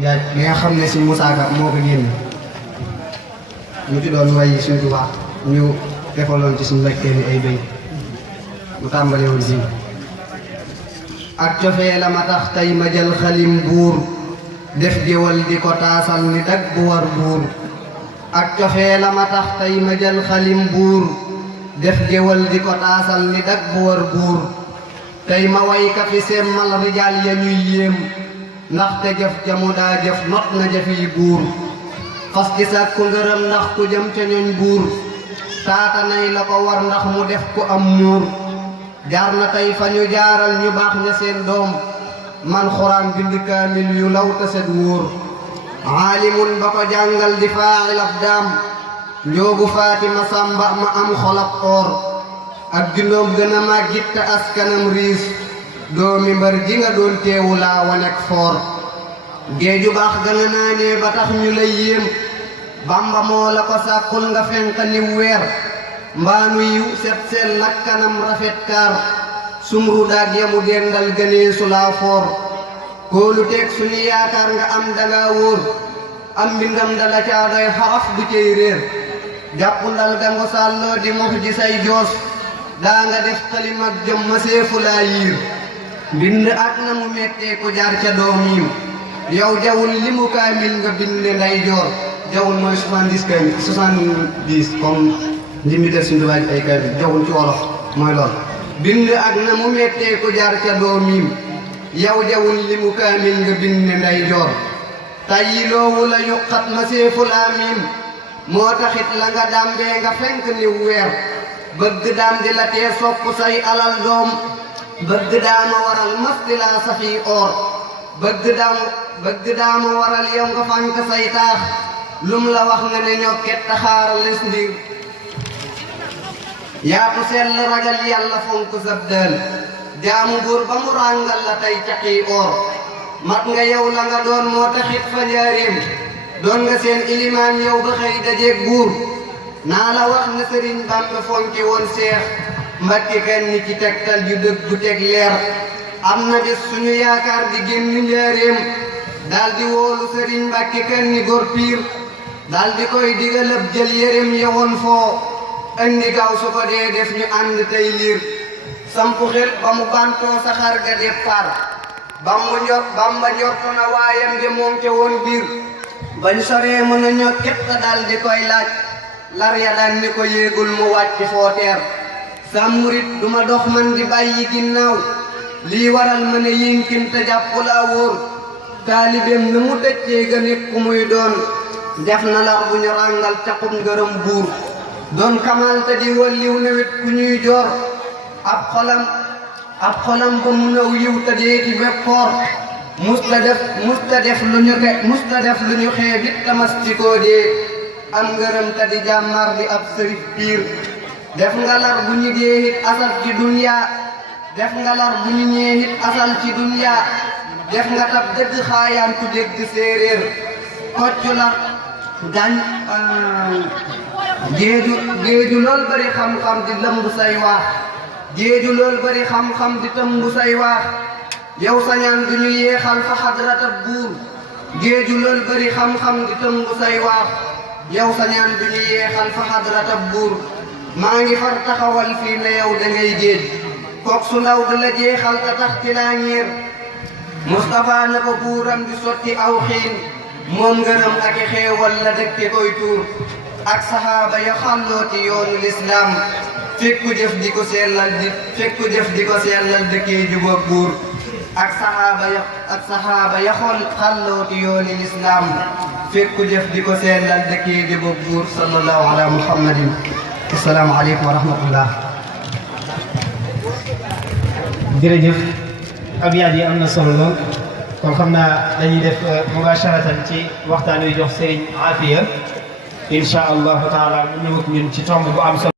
yaa li nga xam ne si Moussa Ka moo ko génne mu ci doon way suñu Tuubaa ñu defaloon ci suñu lekkee ni ay béy mu tàmbale woon si ak cofee la ma tax tey ma jël xalim buur def géwal di ko taasal ni dag bu war buur ak cofee la ma tax tey ma jël xalim buur def géwal di ko taasal ni dag bu war buur tey ma way ka fi semmal rijaal ya ñuy yéem ndaxte jëf jamu daa jëf not na jëfi buur fas di sàkku ngërëm ndax ku jëm ca ñoñ buur taata nay la ko war ndax mu def ku am muur jaar na tey fa ñu jaaral ñu baax ña seen doom man xuraan bind kaamil yu law ta set wóor aalimun ba ko jàngal di faa'il ab daam njoogu Faatima Sàmba ma am xolab oor ak jundoom gën a màggit te askanam riis doomi mbar ji nga doon teewu laa wanek foor géeju baax gën a naanee ba tax ñu lay yéem Bàmba moo la ko sàkkul nga fenk niw weer mbaanu yiw set seen nag kanam rafet kaar sumru daag yamu dendal gënee su laa foor kóolu teeg suñu yaakaar nga am danga wóor am mbindam dala caadoy xaraf du cey réer jàpp ndal gangu sàlloo di mox ji say joos daa nga def xalimat jëm ma seefu laa yiir bind ak na mu mettee ko jaar ca doomiim yow jawul li mu kaamil nga bind nday joor jawul mooy 70 kaamil 70 comme li mi def suñu dubaaj ay kaamil jawul ci wolof mooy lool bind ak na mu mettee ko jaar ca doomiim yow jawul li mu kaamil nga bind nday joor tayyi loowu la yuqat ma seefu laa miim moo taxit la nga dàmbee nga fenk niw weer bëgg daam di la tee sopp say alal doom bëgg daama waral masti laa safi or bëgg daama waral yow nga fank say taax lum la wax nga ne ñokket taxaaral les ndir yaatu sell ragal yàlla fonk sab dël jaamu buur ba mu ràngal la tey caqi or mat nga yow la nga doon moo taxit fa njaareem doon nga seen ilimaan yow ba xëy dajeeg buur naa la wax na sëriñ Bamba fonki woon seex mbakki kan ni ci tegtal ju dëgg bu teg leer am na bis suñu yaakaar di génn njaareem daal di wóolu sëriñ mbakki kan ni góor piir daal di koy digalëb jël yérem yowoon foo andi gaaw su ko dee def ñu ànd tey liir sampu xel ba mu bantoo saxaar ga départ Bamba njortu na waayam de moom ca woon biir bañ soree mën a ñokket ta daal di koy laaj lar ya daan ni ko yéegul mu wàcc foo teer sa murit duma dox man di bàyyi ginnaaw lii waral ma ne yénkin te jàpp laa wóor taalibeem na mu dëccee ga nit ku muy doon def na lar bu ñu ràngal caqum ngërëm buur doon kamal te di walliw newit ku ñuy joor ab xolam ba mu naw yiw te deeti bekkoor musta def lu ñu xeebit tamastikoo dee am ngërëm te di jàmmar di ab sërif piir def nga lar bu ñu dee hit asal ci dunya def nga lar bu ñu ñee hit asal ci dunya def nga tab dëgg xaayaan ku dégg séeréer koccu la dañ géeju lool bari xam-xam di lëmb say waax géeju lool bari xam-xam di tëmb say waax yow sañaan du ñu yeexal fa xadratab buur géeju lool bari xam-xam di tëmb say waax yow sañaan du ñu yeexal fa xadratab buur maa ngi far taxawal fii ne yow da ngay géej kook su ndaw da la jeexal ta tax ci laa ñeer Mustapha na ko buuram di sotti aw xiin moom ngërëm ak i xeewal la dëkke koy tuur ak saxaaba ya xàllooti yoonu lislaam fekku jëf di ko sellal dëkkee jubóog buur ak saxaaba ya xàllooti yoonu lislaam fekku jëf di ko sellal dëkkee jubóog buur sallallahu ala muhammadin assalaamu aleykum wa rahmatullah. jërëjëf abyaat yi am na solo lool kon xam naa dañuy def mubasharatan ci waxtaan wi jox Serigne Afia incha allahu taala mu ñëw ak ñun ci tomb bu am solo